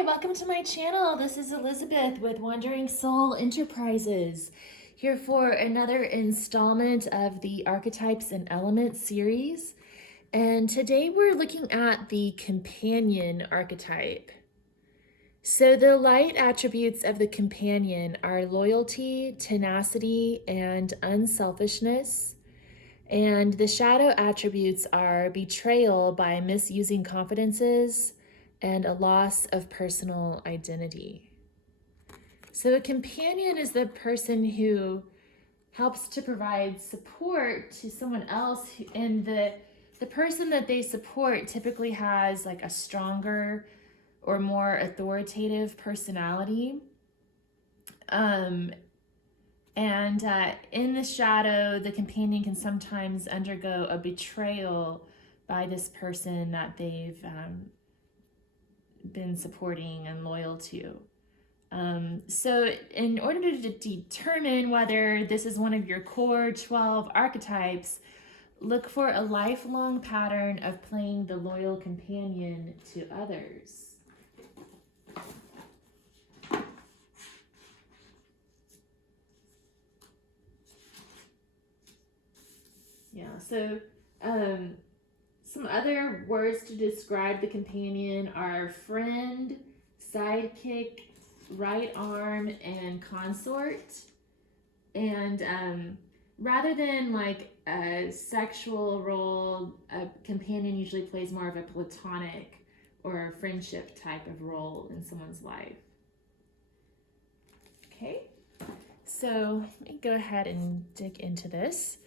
Hi, welcome to my channel. This is Elizabeth with Wandering Soul Enterprises, here for another installment of the Archetypes and Elements series. And today we're looking at the companion archetype. So the light attributes of the companion are loyalty, tenacity, and unselfishness. And the shadow attributes are betrayal by misusing confidences and a loss of personal identity. So a companion is the person who helps to provide support to someone else, and the person that they support typically has like a stronger or more authoritative personality. In the shadow, the companion can sometimes undergo a betrayal by this person that they've been supporting and loyal to. So in order to determine whether this is one of your core 12 archetypes, look for a lifelong pattern of playing the loyal companion to others. Yeah, so some other words to describe the companion are friend, sidekick, right arm, and consort. And rather than like a sexual role, a companion usually plays more of a platonic or a friendship type of role in someone's life. Okay, so let me go ahead and dig into this.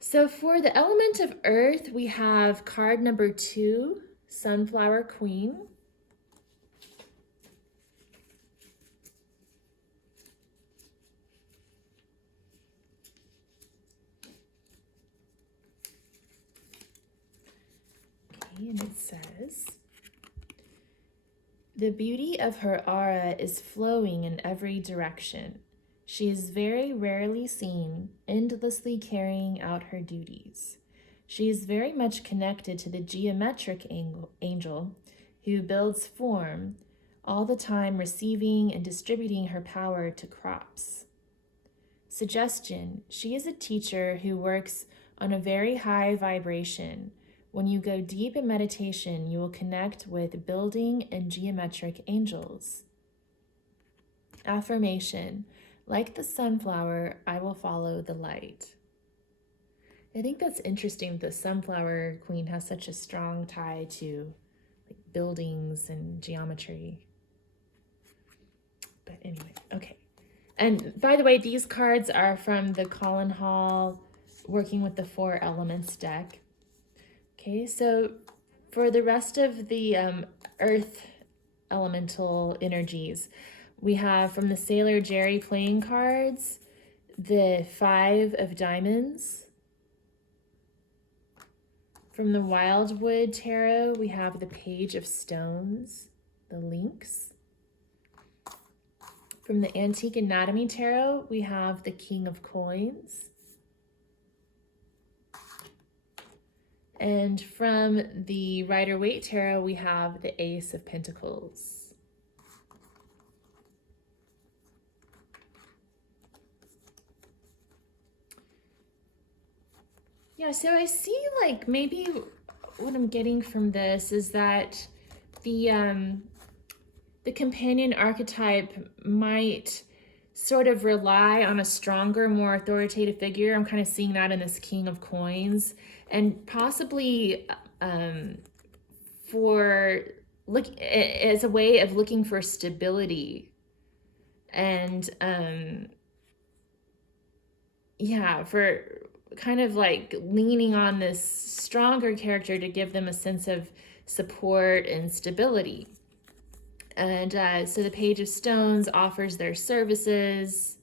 So for the element of earth, we have card number 2, Sunflower Queen. Okay, and it says, the beauty of her aura is flowing in every direction. She is very rarely seen, endlessly carrying out her duties. She is very much connected to the geometric angel who builds form, all the time receiving and distributing her power to crops. Suggestion: she is a teacher who works on a very high vibration. When you go deep in meditation, you will connect with building and geometric angels. Affirmation: like the sunflower, I will follow the light. I think that's interesting. The sunflower queen has such a strong tie to like buildings and geometry. But anyway, okay. And by the way, these cards are from the Colin Hall Working with the Four Elements deck. Okay, so for the rest of the earth elemental energies, we have from the Sailor Jerry playing cards, the 5 of Diamonds. From the Wildwood Tarot, we have the Page of Stones, the Lynx. From the Antique Anatomy Tarot, we have the King of Coins. And from the Rider-Waite Tarot, we have the Ace of Pentacles. Yeah, so I see like maybe what I'm getting from this is that the companion archetype might sort of rely on a stronger, more authoritative figure. I'm kind of seeing that in this King of Coins, and possibly for look as a way of looking for stability and yeah, for kind of like leaning on this stronger character to give them a sense of support and stability. And so the Page of Stones offers their services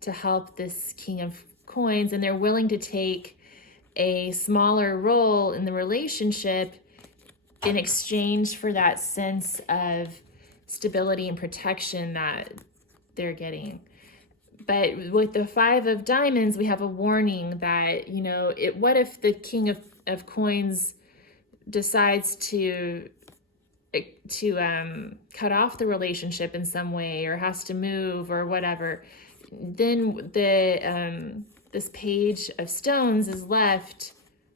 to help this King of Coins, and they're willing to take a smaller role in the relationship in exchange for that sense of stability and protection that they're getting. But with the 5 of Diamonds, we have a warning that, you know, what if the King of Coins decides to cut off the relationship in some way, or has to move or whatever, then this page of stones is left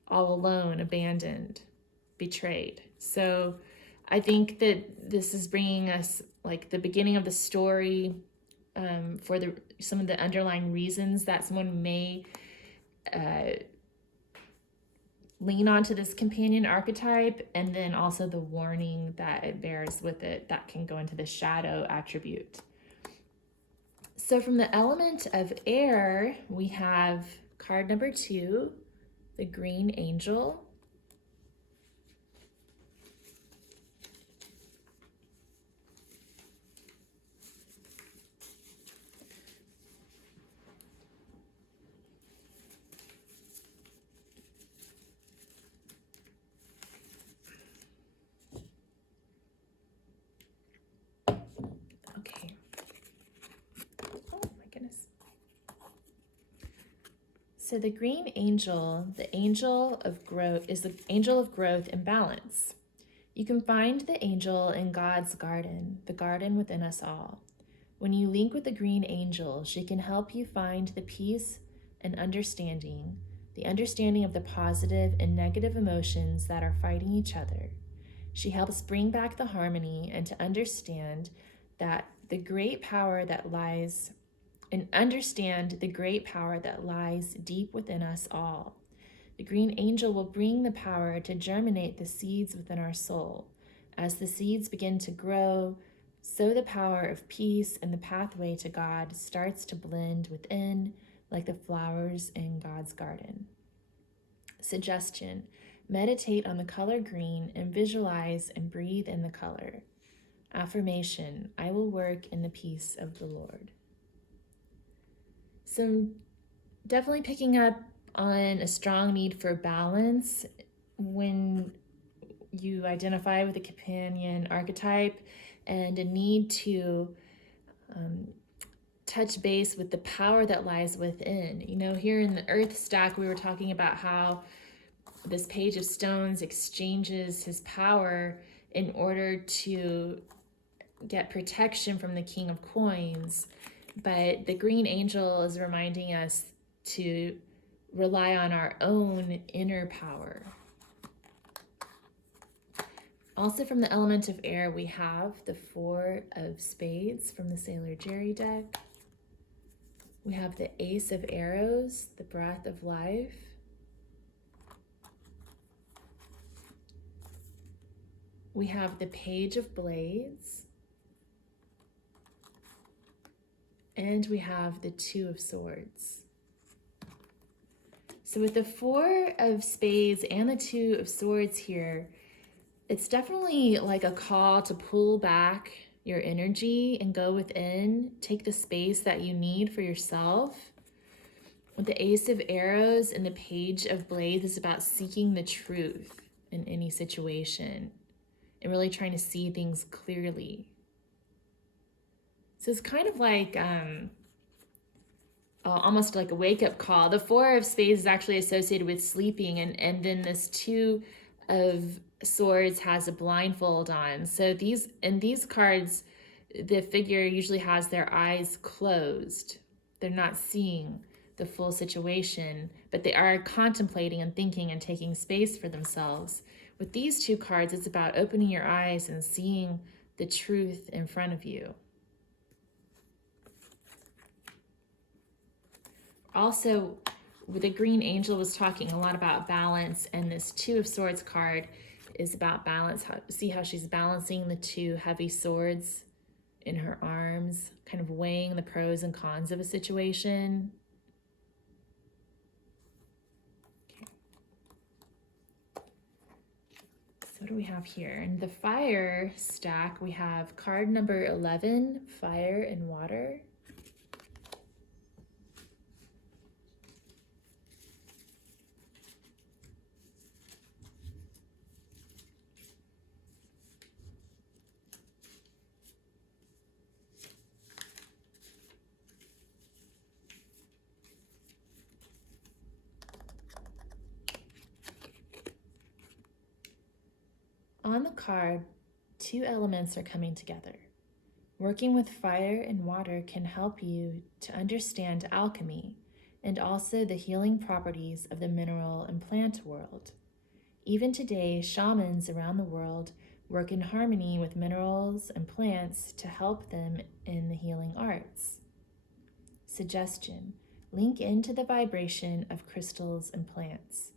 all alone, abandoned, betrayed. So I think that this is bringing us like the beginning of the story, for some of the underlying reasons that someone may lean onto this companion archetype, and then also the warning that it bears with it that can go into the shadow attribute. So from the element of air, we have card number 2, the green angel. Okay. Oh my goodness. So the green angel, the angel of growth, is the angel of growth and balance. You can find the angel in God's garden, the garden within us all. When you link with the green angel, she can help you find the peace and understanding, the understanding of the positive and negative emotions that are fighting each other. She helps bring back the harmony and to understand that the great power that lies deep within us all. The green angel will bring the power to germinate the seeds within our soul. As the seeds begin to grow, so the power of peace and the pathway to God starts to blend within, like the flowers in God's garden. Suggestion: meditate on the color green and visualize and breathe in the color. Affirmation: I will work in the peace of the Lord. So definitely picking up on a strong need for balance when you identify with a companion archetype, and a need to touch base with the power that lies within. You know, here in the earth stack, we were talking about how this page of stones exchanges his power in order to get protection from the king of coins. But the green angel is reminding us to rely on our own inner power. Also from the element of air, we have the 4 of spades from the Sailor Jerry deck. We have the Ace of Arrows, the breath of life. We have the Page of Blades. And we have the 2 of Swords. So with the 4 of spades and the 2 of swords here, it's definitely like a call to pull back your energy and go within, take the space that you need for yourself. With the Ace of Arrows and the Page of Blades, is about seeking the truth in any situation and really trying to see things clearly. So it's kind of like almost like a wake-up call. The 4 of spades is actually associated with sleeping, and then this 2 of swords has a blindfold on. So these cards, the figure usually has their eyes closed. They're not seeing the full situation, but they are contemplating and thinking and taking space for themselves. With these 2 cards, it's about opening your eyes and seeing the truth in front of you. Also, the green angel was talking a lot about balance, and this 2 of swords card is about balance. See how she's balancing the 2 heavy swords in her arms, kind of weighing the pros and cons of a situation. Okay. So what do we have here? In the fire stack, we have card number 11, Fire and Water. On the card, Two elements are coming together. Working with fire and water can help you to understand alchemy and also the healing properties of the mineral and plant world. Even today, shamans around the world work in harmony with minerals and plants to help them in the healing arts. Suggestion: link into the vibration of crystals and plants.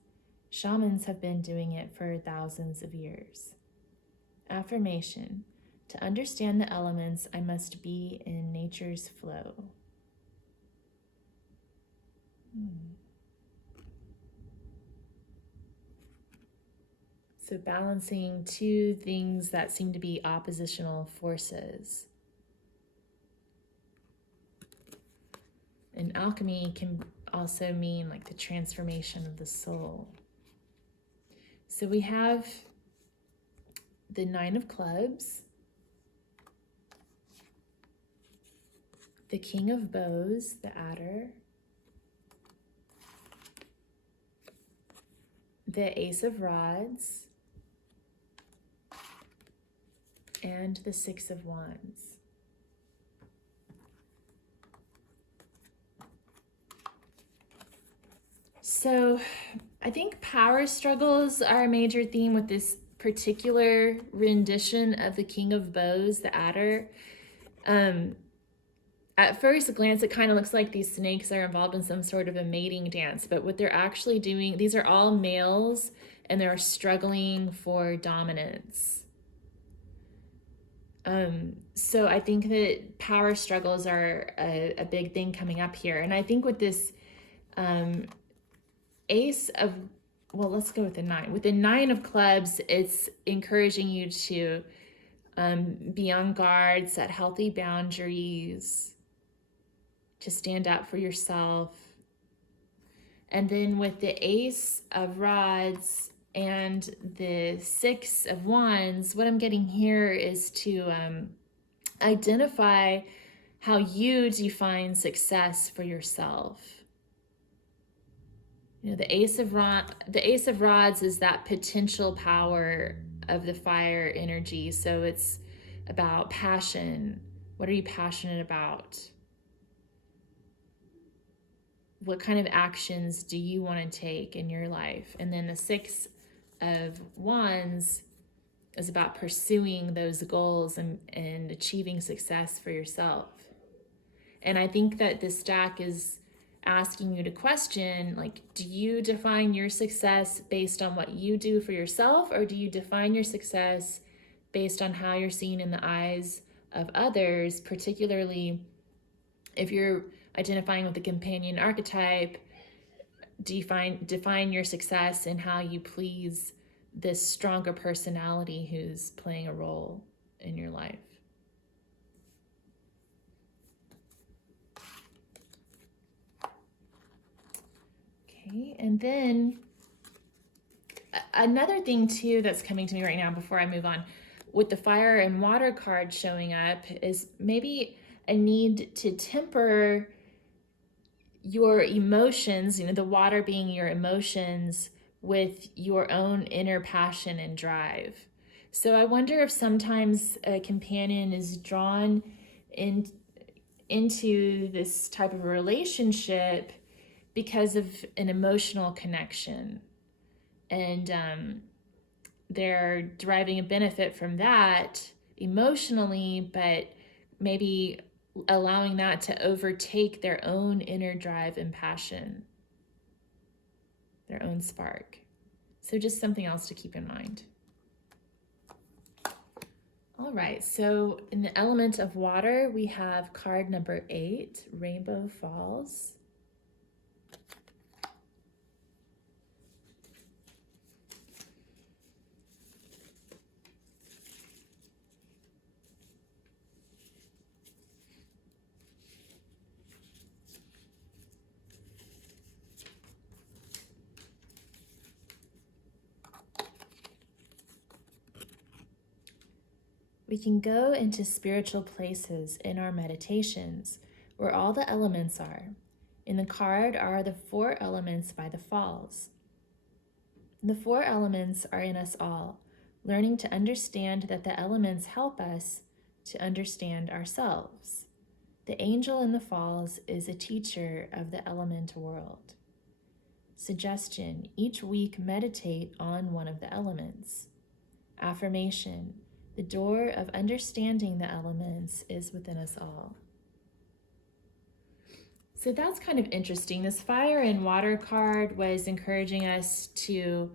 Shamans have been doing it for thousands of years. Affirmation: to understand the elements, I must be in nature's flow. So balancing two things that seem to be oppositional forces. And alchemy can also mean like the transformation of the soul. So we have the Nine of Clubs, the King of Bows, the Adder, the Ace of Rods, and the Six of Wands. So I think power struggles are a major theme with this particular rendition of the King of Bows, the Adder. At first glance, it kind of looks like these snakes are involved in some sort of a mating dance, but what they're actually doing, these are all males and they're struggling for dominance. So I think that power struggles are a big thing coming up here. And I think with this Ace of, well, let's go with the nine. With the Nine of Clubs, it's encouraging you to be on guard, set healthy boundaries, to stand up for yourself. And then with the Ace of Rods and the Six of Wands, what I'm getting here is to identify how you define success for yourself. You know, the Ace of Rods is that potential power of the fire energy. So it's about passion. What are you passionate about? What kind of actions do you want to take in your life? And then the Six of Wands is about pursuing those goals and achieving success for yourself. And I think that this stack is asking you to question, like, do you define your success based on what you do for yourself, or do you define your success based on how you're seen in the eyes of others, particularly if you're identifying with the companion archetype? Define your success in how you please this stronger personality who's playing a role in your life. Okay, and then another thing too that's coming to me right now before I move on, with the fire and water card showing up, is maybe a need to temper your emotions, you know, the water being your emotions, with your own inner passion and drive. So I wonder if sometimes a companion is drawn into this type of relationship because of an emotional connection, and they're deriving a benefit from that emotionally, but maybe allowing that to overtake their own inner drive and passion, their own spark. So just something else to keep in mind. All right, so in the element of water, we have card number 8, Rainbow Falls. We can go into spiritual places in our meditations where all the elements are. In the card are the 4 elements by the falls. The 4 elements are in us all, learning to understand that the elements help us to understand ourselves. The angel in the falls is a teacher of the element world. Suggestion: each week meditate on one of the elements. Affirmation: the door of understanding the elements is within us all. So that's kind of interesting. This fire and water card was encouraging us to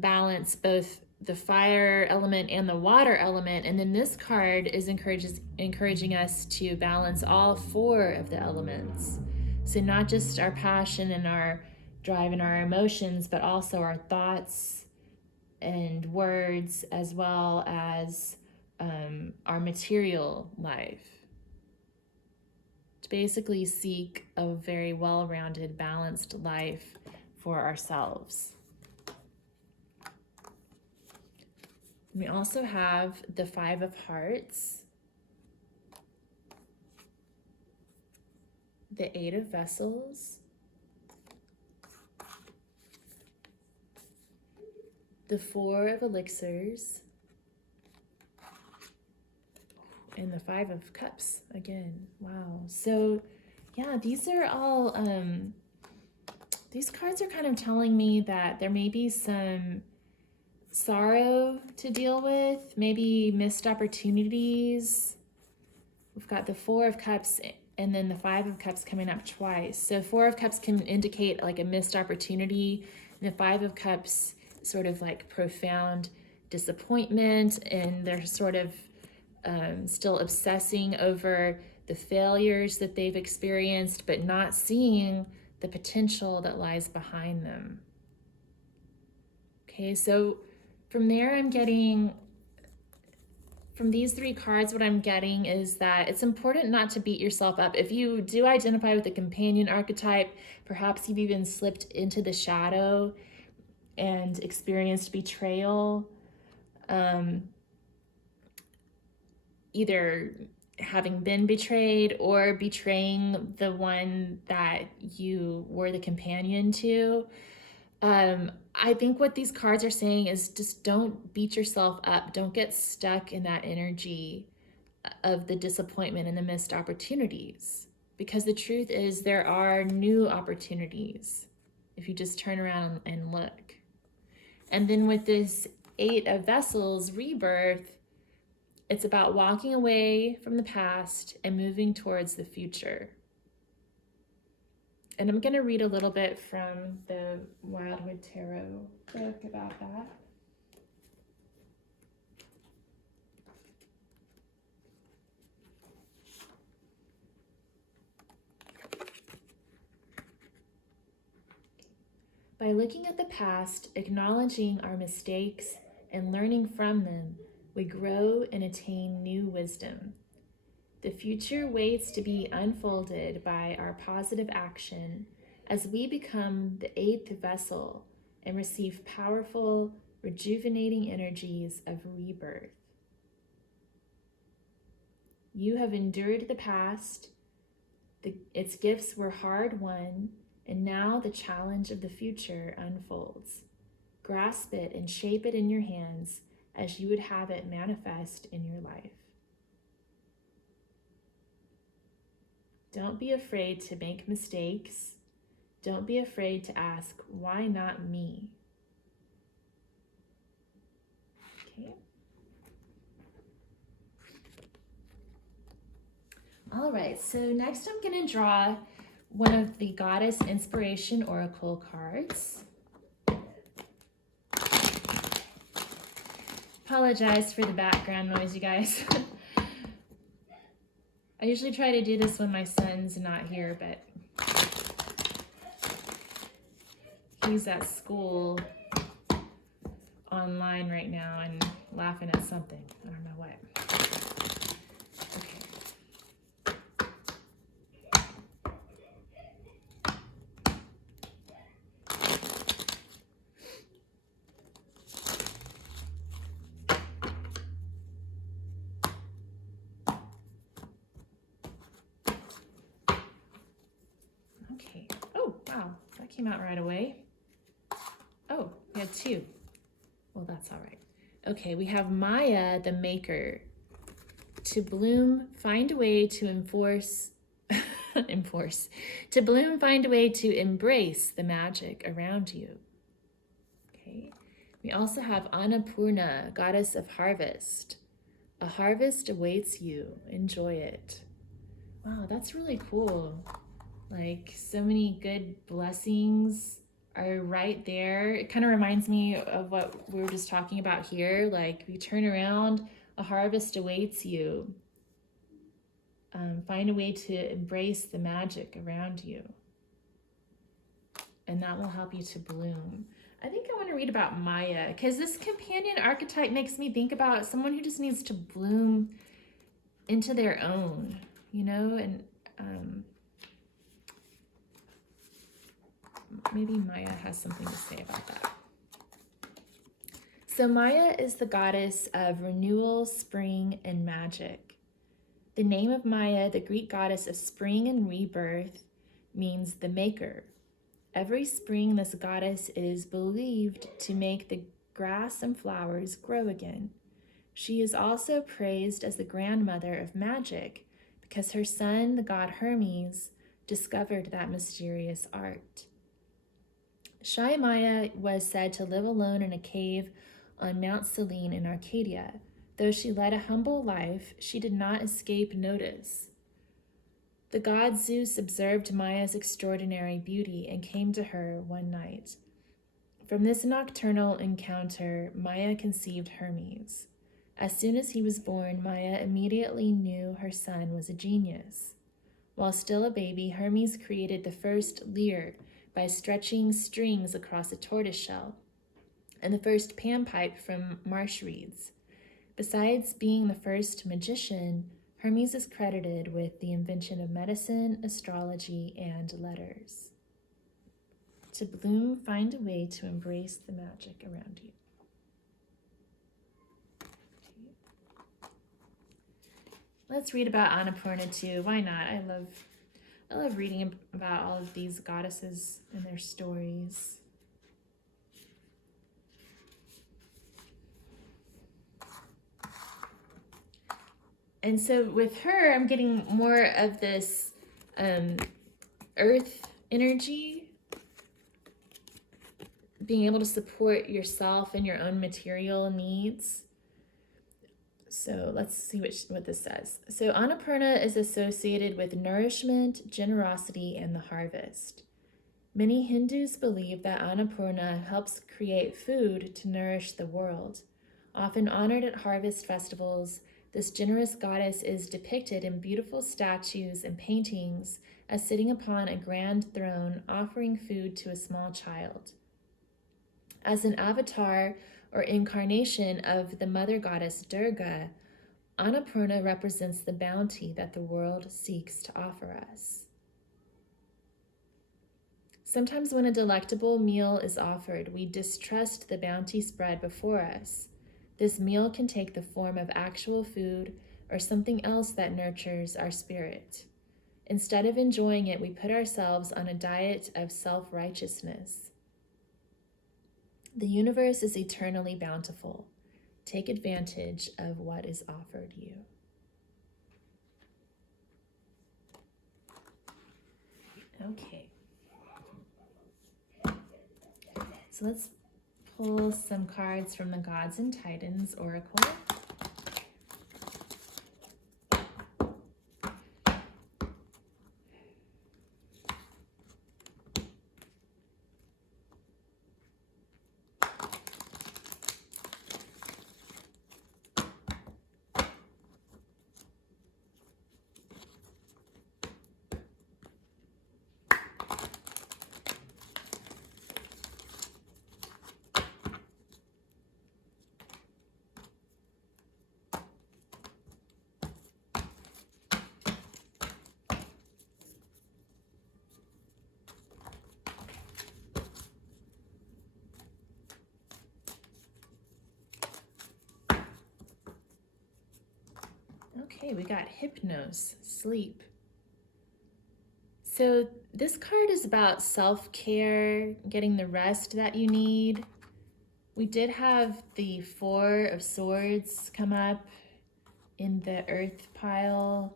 balance both the fire element and the water element. And then this card is encouraging us to balance all four of the elements. So not just our passion and our drive and our emotions, but also our thoughts and words, as well as our material life. To basically seek a very well-rounded, balanced life for ourselves. We also have the Five of Hearts, the Eight of Vessels, the Four of Elixirs, and the Five of Cups again. Wow. So yeah, these are all, these cards are kind of telling me that there may be some sorrow to deal with, maybe missed opportunities. We've got the Four of Cups and then the Five of Cups coming up twice. So Four of Cups can indicate like a missed opportunity, and the Five of Cups sort of like profound disappointment, and they're sort of still obsessing over the failures that they've experienced, but not seeing the potential that lies behind them. Okay, so from there I'm getting, from these three cards, what I'm getting is that it's important not to beat yourself up. If you do identify with the companion archetype, perhaps you've even slipped into the shadow and experienced betrayal, either having been betrayed or betraying the one that you were the companion to. I think what these cards are saying is just don't beat yourself up. Don't get stuck in that energy of the disappointment and the missed opportunities, because the truth is there are new opportunities if you just turn around and look. And then with this Eight of Vessels rebirth, it's about walking away from the past and moving towards the future. And I'm going to read a little bit from the Wildwood Tarot book about that. By looking at the past, acknowledging our mistakes, and learning from them, we grow and attain new wisdom. The future waits to be unfolded by our positive action as we become the eighth vessel and receive powerful, rejuvenating energies of rebirth. You have endured the past, its gifts were hard won, and now the challenge of the future unfolds. Grasp it and shape it in your hands as you would have it manifest in your life. Don't be afraid to make mistakes. Don't be afraid to ask, why not me? Okay. All right, so next I'm going to draw one of the Goddess Inspiration Oracle cards. Apologize for the background noise, you guys. I usually try to do this when my son's not here, but he's at school online right now and laughing at something. I don't know what. Okay. Oh, wow. That came out right away. Oh, we had two. Well, that's all right. Okay, we have Maya, the maker. To bloom, find a way to enforce. To bloom, find a way to embrace the magic around you. Okay. We also have Annapurna, goddess of harvest. A harvest awaits you. Enjoy it. Wow, that's really cool. Like, so many good blessings are right there. It kind of reminds me of what we were just talking about here. Like, you turn around, a harvest awaits you. Find a way to embrace the magic around you, and that will help you to bloom. I think I want to read about Maya, because this companion archetype makes me think about someone who just needs to bloom into their own, you know, and maybe Maya has something to say about that. So Maya is the goddess of renewal, spring, and magic. The name of Maya, the Greek goddess of spring and rebirth, means the maker. Every spring, this goddess is believed to make the grass and flowers grow again. She is also praised as the grandmother of magic because her son, the god Hermes, discovered that mysterious art. Shy Maya was said to live alone in a cave on Mount Selene in Arcadia. Though she led a humble life, she did not escape notice. The god Zeus observed Maya's extraordinary beauty and came to her one night. From this nocturnal encounter, Maya conceived Hermes. As soon as he was born, Maya immediately knew her son was a genius. While still a baby, Hermes created the first lyre by stretching strings across a tortoise shell, and the first panpipe from marsh reeds. Besides being the first magician, Hermes is credited with the invention of medicine, astrology, and letters. To bloom, find a way to embrace the magic around you. Let's read about Annapurna too. Why not? I love reading about all of these goddesses and their stories. And so with her, I'm getting more of this earth energy, being able to support yourself and your own material needs. So let's see what this says. So Annapurna is associated with nourishment, generosity, and the harvest. Many Hindus believe that Annapurna helps create food to nourish the world. Often honored at harvest festivals, this generous goddess is depicted in beautiful statues and paintings as sitting upon a grand throne offering food to a small child. As an avatar or incarnation of the mother goddess Durga, Annapurna represents the bounty that the world seeks to offer us. Sometimes when a delectable meal is offered, we distrust the bounty spread before us. This meal can take the form of actual food or something else that nurtures our spirit. Instead of enjoying it, we put ourselves on a diet of self-righteousness. The universe is eternally bountiful. Take advantage of what is offered you. Okay. So let's pull some cards from the Gods and Titans Oracle. Okay, we got Hypnos, sleep. So this card is about self-care, getting the rest that you need. We did have the Four of Swords come up in the earth pile.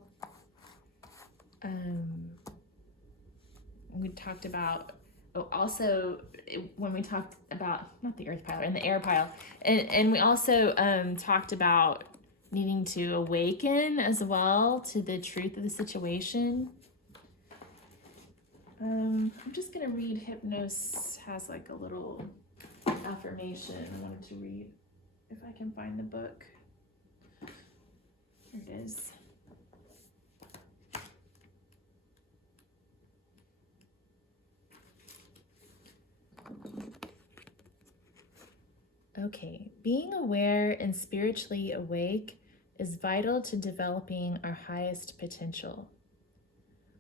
We talked about, when we talked about, not the earth pile, in the air pile. And we also talked about needing to awaken as well to the truth of the situation. I'm just going to read. Hypnos has like a little affirmation I wanted to read, if I can find the book. Here it is. Okay, being aware and spiritually awake is vital to developing our highest potential.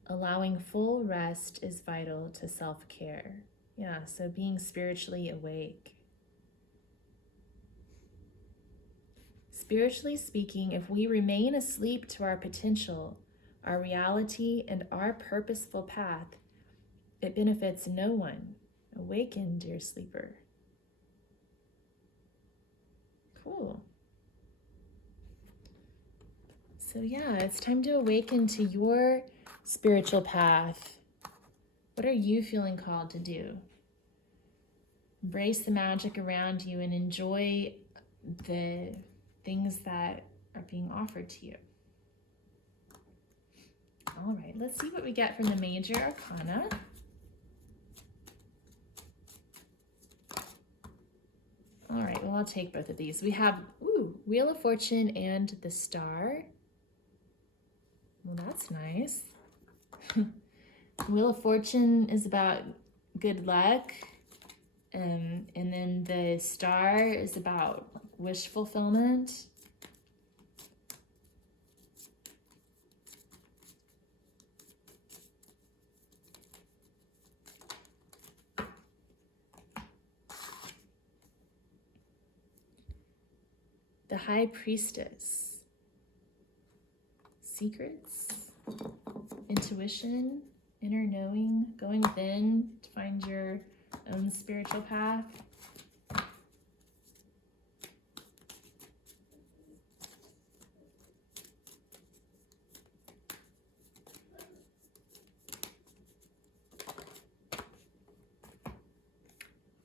Allowing full rest is vital to self-care. Yeah, so being spiritually awake. Spiritually speaking, if we remain asleep to our potential, our reality, and our purposeful path, it benefits no one. Awaken, dear sleeper. Cool. So yeah, it's time to awaken to your spiritual path. What are you feeling called to do? Embrace the magic around you and enjoy the things that are being offered to you. All right, let's see what we get from the Major Arcana. All right, well, I'll take both of these. We have, Wheel of Fortune and the Star. Well, that's nice. Wheel of Fortune is about good luck. And then the Star is about wish fulfillment. The High Priestess. Secrets, intuition, inner knowing, going within to find your own spiritual path.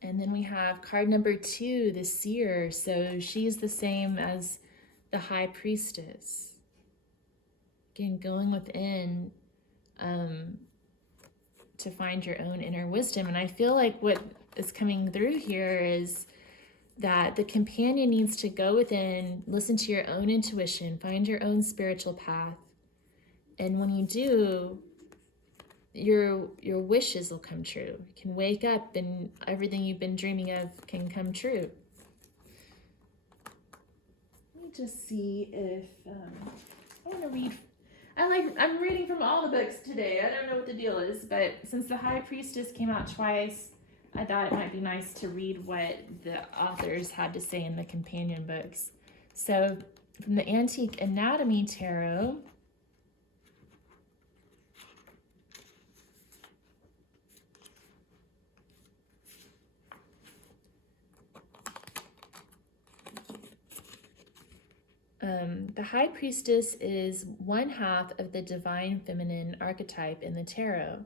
And then we have card number 2, the Seer. So she's the same as the High Priestess. Again, going within to find your own inner wisdom. And I feel like what is coming through here is that the companion needs to go within, listen to your own intuition, find your own spiritual path. And when you do, your wishes will come true. You can wake up and everything you've been dreaming of can come true. Let me just see if I want to read. I'm reading from all the books today. I don't know what the deal is, but since the High Priestess came out twice, I thought it might be nice to read what the authors had to say in the companion books. So from the Antique Anatomy Tarot, the High Priestess is one half of the divine feminine archetype in the tarot.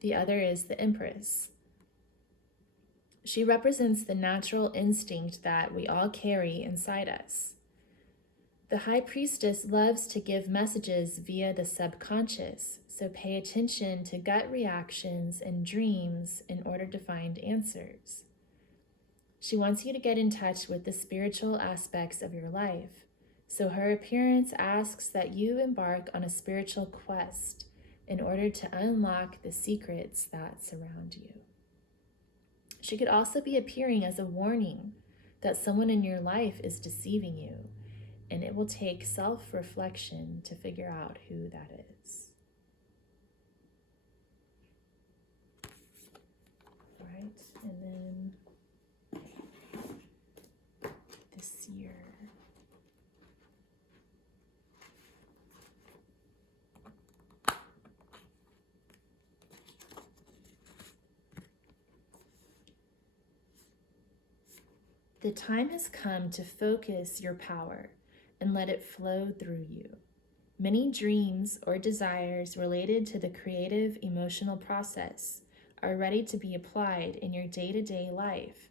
The other is the Empress. She represents the natural instinct that we all carry inside us. The High Priestess loves to give messages via the subconscious, so pay attention to gut reactions and dreams in order to find answers. She wants you to get in touch with the spiritual aspects of your life. So her appearance asks that you embark on a spiritual quest in order to unlock the secrets that surround you. She could also be appearing as a warning that someone in your life is deceiving you, and it will take self-reflection to figure out who that is. All right, and then the Seer. The time has come to focus your power and let it flow through you. Many dreams or desires related to the creative emotional process are ready to be applied in your day-to-day life,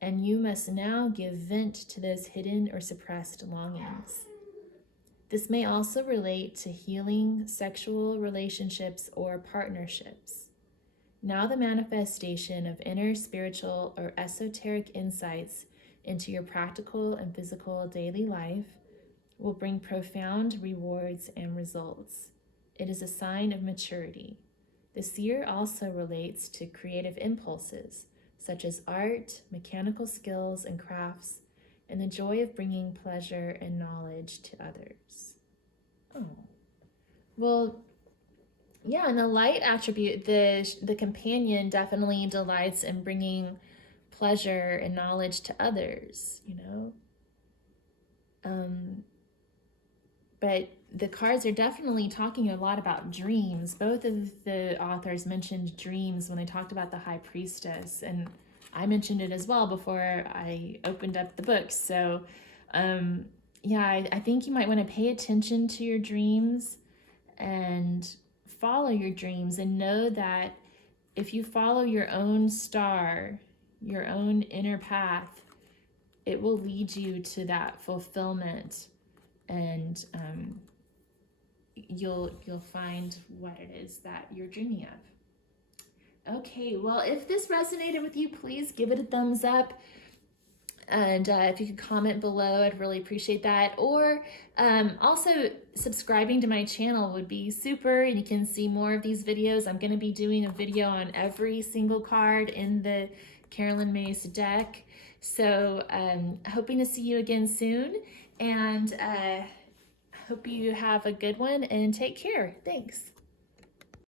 and you must now give vent to those hidden or suppressed longings. This may also relate to healing sexual relationships or partnerships. Now the manifestation of inner spiritual or esoteric insights into your practical and physical daily life will bring profound rewards and results. It is a sign of maturity. This year also relates to creative impulses, such as art, mechanical skills, and crafts, and the joy of bringing pleasure and knowledge to others. Oh. Well, yeah, and the light attribute, the companion definitely delights in bringing pleasure and knowledge to others, you know? But the cards are definitely talking a lot about dreams. Both of the authors mentioned dreams when they talked about the High Priestess, and I mentioned it as well before I opened up the book. So, yeah, I think you might want to pay attention to your dreams and follow your dreams, and know that if you follow your own star, your own inner path, it will lead you to that fulfillment, and you'll find what it is that you're dreaming of. Okay, well, if this resonated with you, please give it a thumbs up. And if you could comment below, I'd really appreciate that. Or also subscribing to my channel would be super, and you can see more of these videos. I'm going to be doing a video on every single card in the Carolyn Mays deck. So hoping to see you again soon, and hope you have a good one and take care. Thanks.